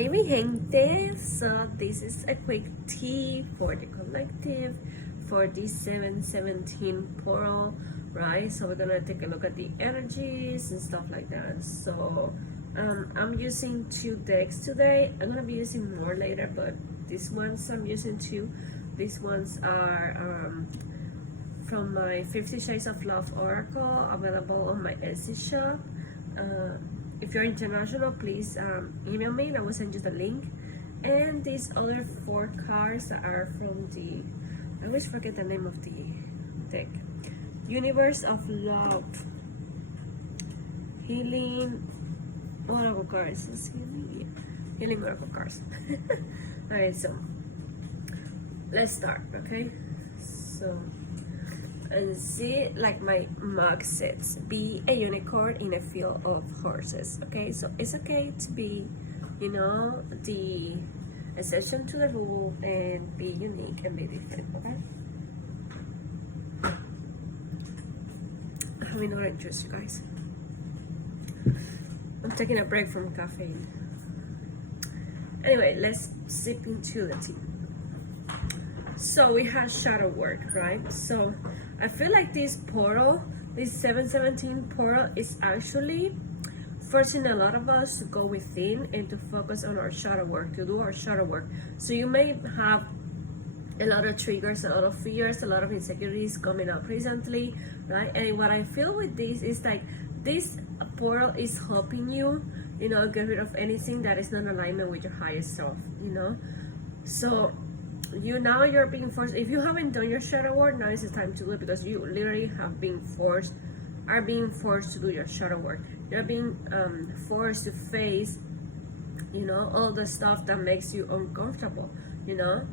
Hi mi gente, so this is a quick tea for the collective for this 717 portal, right? So we're gonna take a look at the energies and stuff like that. So I'm using 2 decks today. I'm gonna be using more later, but these ones I'm using 2. These ones are from my 50 Shades of Love Oracle, available on my Etsy shop. If you're international, please email me and I will send you the link. And these other 4 cards that are from the, I always forget the name of the deck. Universe of Love, Healing Oracle cards. Healing Oracle cards. Alright, so let's start, okay? So, and see, like my mug says, be a unicorn in a field of horses. Okay, so it's okay to be, you know, the exception to the rule and be unique and be different. Okay, I'm having orange juice, you guys. I'm taking a break from caffeine. Anyway, let's sip into the tea. So we have shadow work, right? So I feel like this portal, this 717 portal, is actually forcing a lot of us to go within and to focus on our shadow work, to do our shadow work. So you may have a lot of triggers, a lot of fears, a lot of insecurities coming up recently, right? And what I feel with this is like this portal is helping you, you know, get rid of anything that is not in alignment with your higher self, you know? So you're being forced. If you haven't done your shadow work, now is the time to do it, because you literally have been forced to do your shadow work. You're being forced to face, you know, all the stuff that makes you uncomfortable, you know,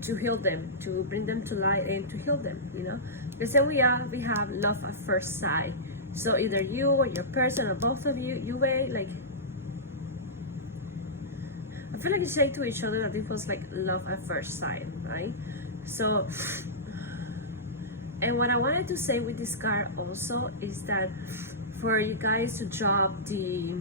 to heal them, to bring them to light and to heal them, you know. Because then we have love at first sight. So either you or your person or both of you may like, I feel like you say to each other that it was like love at first sight, right? So, and what I wanted to say with this card also is that for you guys to drop the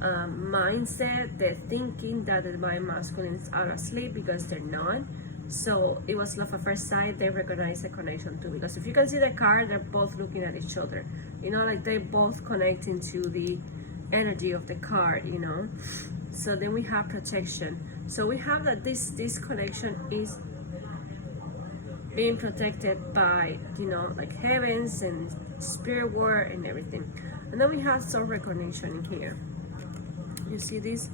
mindset, the thinking that the divine masculines are asleep, because they're not. So it was love at first sight. They recognize the connection too, because if you can see the card, they're both looking at each other, you know, like they both connecting to the energy of the card, you know. So then we have protection. So we have that this connection is being protected by, you know, like heavens and spirit world and everything. And then we have soul recognition in here. You see this?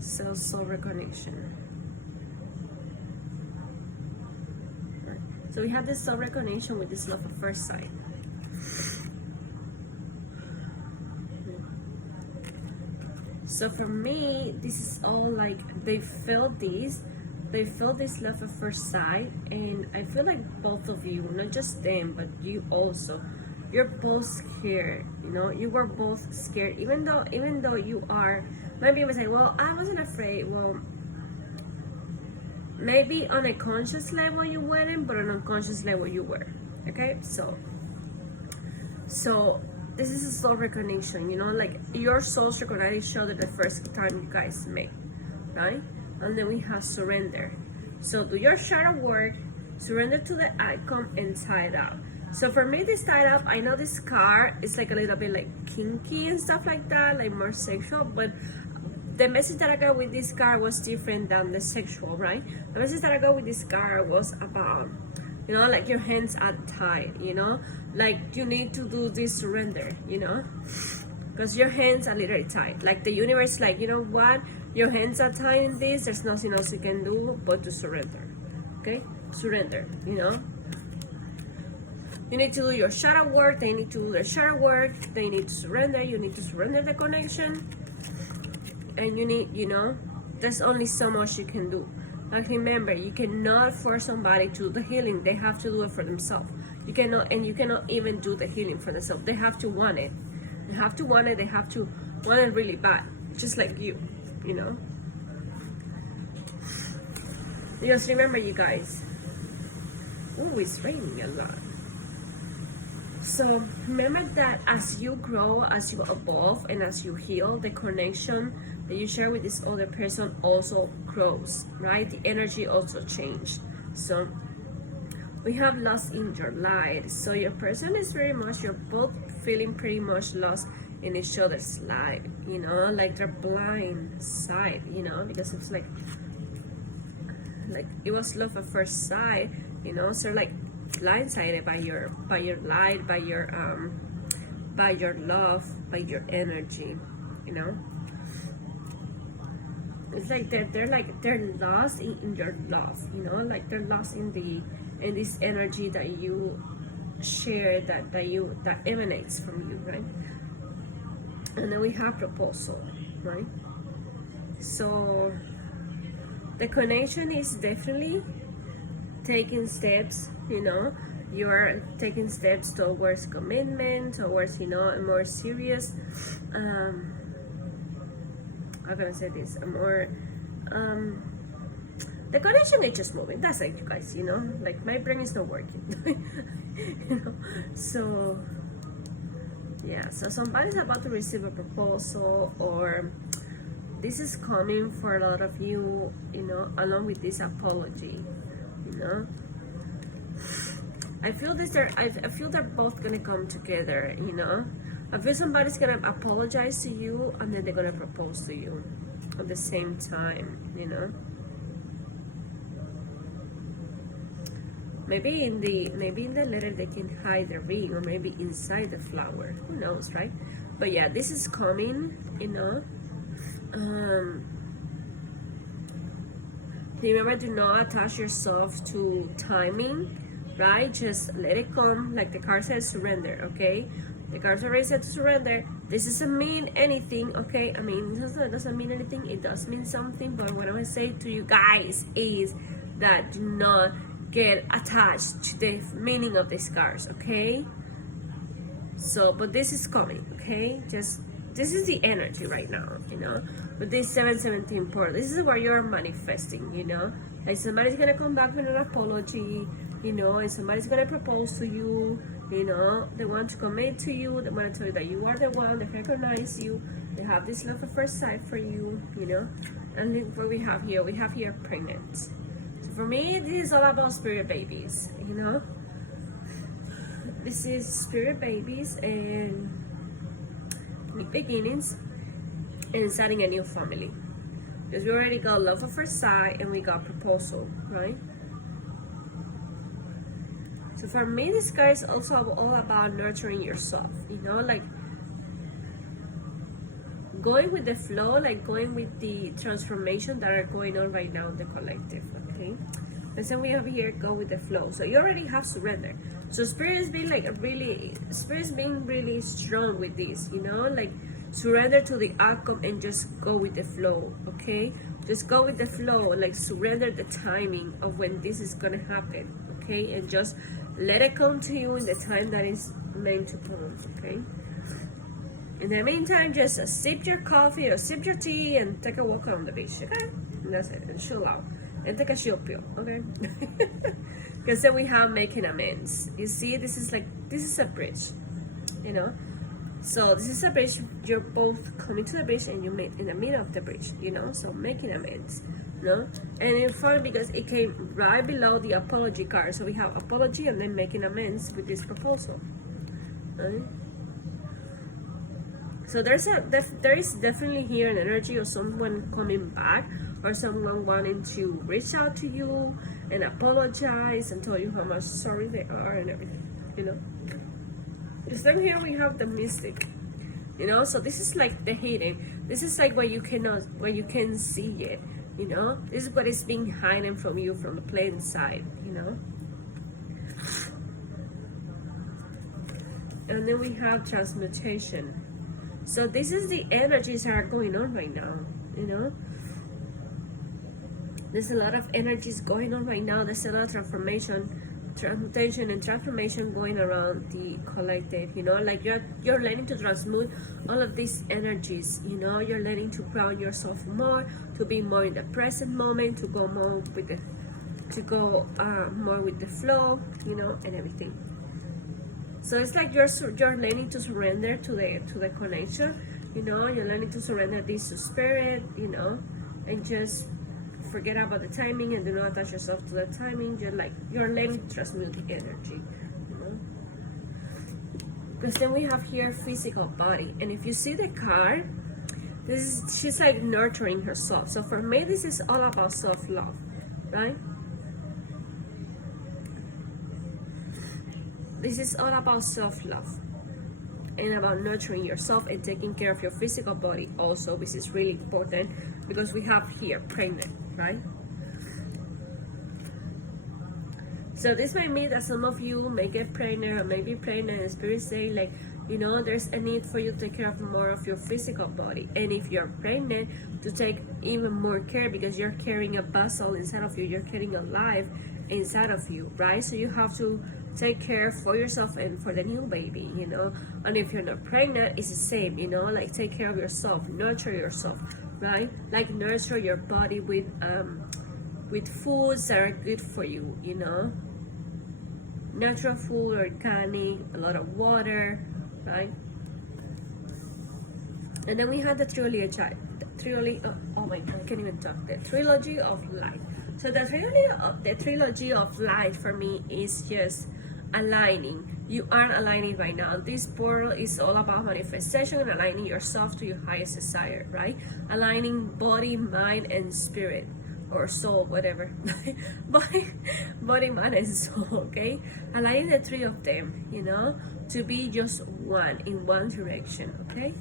Soul recognition. So we have this soul recognition with this love at first sight. So for me, this is all like they feel this love at first sight, and I feel like both of you, not just them, but you also, you're both scared. You know, you were both scared, even though you are. Maybe you would say, well, I wasn't afraid. Well, maybe on a conscious level you weren't, but on an unconscious level you were. Okay, so this is a soul recognition, you know, like your souls recognize each other the first time you guys met, right? And then we have surrender. So do your shadow work, surrender to the icon, and tie it up. So for me, this tied up, I know this card is like a little bit like kinky and stuff like that, like more sexual, but the message that I got with this card was different than the sexual, right? The message that I got with this card was about, you know, like your hands are tied, you know, like you need to do this surrender, you know, because your hands are literally tied. Like the universe, like, you know what, your hands are tied in this, there's nothing else you can do but to surrender. Okay, surrender, you know. You need to do your shadow work, they need to do their shadow work, they need to surrender, you need to surrender the connection, and you need, you know, there's only so much you can do. Like remember, you cannot force somebody to do the healing. They have to do it for themselves. You cannot even do the healing for themselves. They have to want it. They have to want it. They have to want it really bad, just like you know. Just remember, you guys. Oh, it's raining a lot. So remember that as you grow, as you evolve, and as you heal, the connection that you share with this other person also grows, right? The energy also changes. So we have lost in your light. So your person is very much, you're both feeling pretty much lost in each other's light, you know, like they're blind side, you know, because it's like it was love at first sight, you know, so like blindsided by your light, by your love, by your energy, you know. It's like they're lost in your love, you know, like they're lost in this energy that you share, that emanates from you, right? And then we have proposal, right? So the connection is definitely taking steps, you know, you're taking steps towards commitment, towards, you know, a more serious, I'm gonna say this, a more, the connection is just moving, that's it, you guys, you know, like my brain is not working, you know, so, yeah, so somebody's about to receive a proposal, or this is coming for a lot of you, you know, along with this apology, you know. I feel they're both gonna come together, you know. I feel somebody's gonna apologize to you and then they're gonna propose to you at the same time, you know. Maybe in the letter they can hide the ring, or maybe inside the flower. Who knows, right? But yeah, this is coming, you know. Remember, do not attach yourself to timing, right? Just let it come, like the card says, surrender, okay? The cards already said to surrender. This doesn't mean anything, okay? I mean, it doesn't mean anything. It does mean something, but what I want to say to you guys is that do not get attached to the meaning of these cards, okay? So, but this is coming, okay? Just, this is the energy right now, you know? With this 717 portal, this is where you're manifesting, you know? Like somebody's gonna come back with an apology, you know, and somebody's gonna propose to you, you know, they want to commit to you, they want to tell you that you are the one, they recognize you, they have this love at first sight for you, you know. And look what we have here pregnant. So for me, this is all about spirit babies, you know. This is spirit babies and new beginnings and starting a new family. Because we already got love at first sight and we got proposal, right? So for me, this card is also all about nurturing yourself, you know, like going with the flow, like going with the transformation that are going on right now in the collective, okay? And so we have here, go with the flow. So you already have surrender. So spirit is being like spirit's being really strong with this, you know, like surrender to the outcome and just go with the flow, okay? Just go with the flow, like surrender the timing of when this is gonna happen, okay? And just let it come to you in the time that is meant to come, okay? In the meantime, just sip your coffee or sip your tea and take a walk on the beach, okay? And that's it, and chill out. And take a chill pill, okay? Because then we have making amends. You see, this is a bridge, you know? So this is a bridge, you're both coming to the bridge and you meet in the middle of the bridge, you know? So making amends, you know? And it's funny because it came right below the apology card. So we have apology and then making amends with this proposal, right? So there is definitely here an energy of someone coming back, or someone wanting to reach out to you and apologize and tell you how much sorry they are and everything, you know. Because then here we have the mystic, you know. So this is like the hidden. This is like what you can see it, you know. This is what is being hidden from you from the plain side, you know. And then we have transmutation. So this is the energies that are going on right now, you know. There's a lot of energies going on right now. There's a lot of transmutation and transformation going around the collective, you know. Like you're learning to transmute all of these energies, you know. You're learning to ground yourself more, to be more in the present moment, to go more with more with the flow, you know, and everything. So it's like you're learning to surrender to the connection, you know. You're learning to surrender this to spirit, you know, and just forget about the timing and do not attach yourself to the timing. You're learning to transmute the energy, you know. Because then we have here physical body, and if you see the card, she's like nurturing herself. So for me, this is all about self-love, right? This is all about self-love and about nurturing yourself and taking care of your physical body also, which is really important because we have here pregnant, right? So this might mean that some of you may get pregnant or may be pregnant, and Spirit say, like, you know, there's a need for you to take care of more of your physical body. And if you're pregnant, to take even more care, because you're carrying a vessel inside of you, you're carrying a life inside of you, right? So you have to take care for yourself and for the new baby, you know. And if you're not pregnant, it's the same, you know, like take care of yourself, nurture yourself, right? Like nurture your body with foods that are good for you, you know, natural food, organic, a lot of water, right? And then we have the trilogy, oh my god, I can't even talk, the trilogy of light. So the trilogy of light for me is just aligning. You are aligning right now. This portal is all about manifestation and aligning yourself to your highest desire, right? Aligning body, mind, and spirit, or soul, whatever. body, mind, and soul, okay? Aligning the three of them, you know, to be just one, in one direction, okay?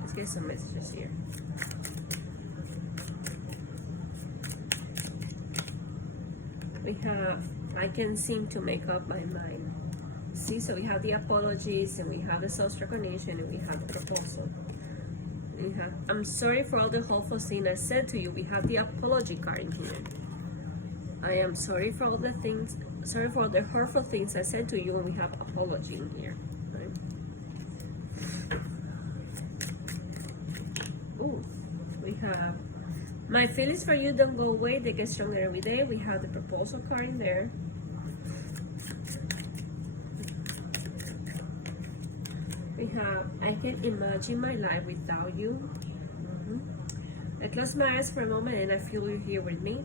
Let's get some messages here. We have, I can seem to make up my mind. See, so we have the apologies, and we have the self-recognition, and we have the proposal. We have, I'm sorry for all the hurtful things I said to you. We have the apology card in here. I am sorry for all the things, sorry for all the hurtful things I said to you, and we have apology in here. We have my feelings for you don't go away, they get stronger every day. We have the proposal card in there. We have I can imagine my life without you. I close my eyes for a moment and I feel you here with me.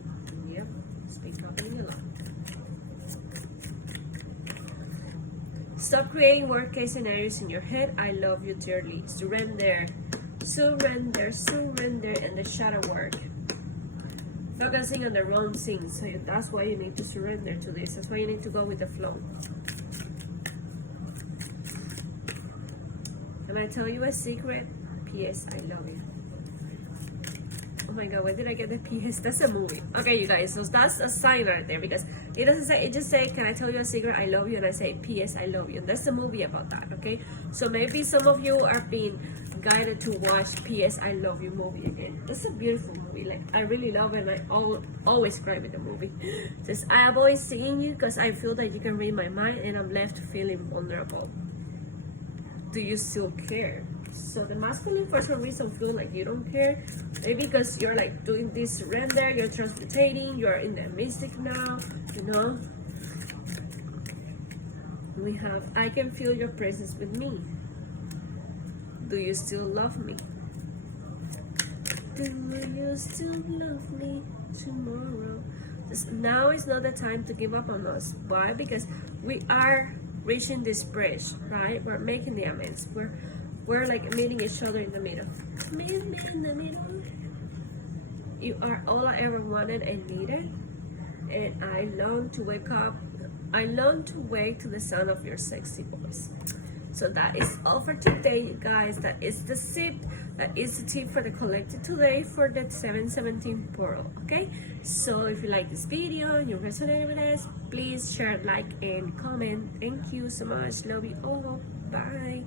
Yep, it's been happening a lot. Stop creating worst case scenarios in your head. I love you dearly. Surrender. Surrender, surrender, and the shadow work. Focusing on the wrong things. So that's why you need to surrender to this. That's why you need to go with the flow. Can I tell you a secret? P.S. I love you. Oh my god, where did I get the P.S.? That's a movie. Okay, you guys, so that's a sign right there, because it doesn't say, it just say, can I tell you a secret? I love you, and I say, P.S. I love you. And that's a movie about that, okay? So maybe some of you are being guided to watch P.S. I love you movie again. It's a beautiful movie. Like, I really love it, and I always cry with the movie. Just, I avoid seeing you because I feel that you can read my mind, and I'm left feeling vulnerable. Do you still care? So the masculine for some reason feel like you don't care. Maybe because you're like doing this surrender, you're transmutating, you're in the mystic now, you know. We have, I can feel your presence with me. Do you still love me? Do you still love me tomorrow? Just, now is not the time to give up on us. Why? Because we are reaching this bridge, right? We're making the amends. We're like meeting each other in the middle. Meet me in the middle. You are all I ever wanted and needed. And I long to wake up. I long to wake to the sound of your sexy voice. So that is all for today, you guys. That is the tip. That is the tip for the collective today for the 717 portal. Okay? So if you like this video and you resonate with us, please share, like, and comment. Thank you so much. Love you all. Bye.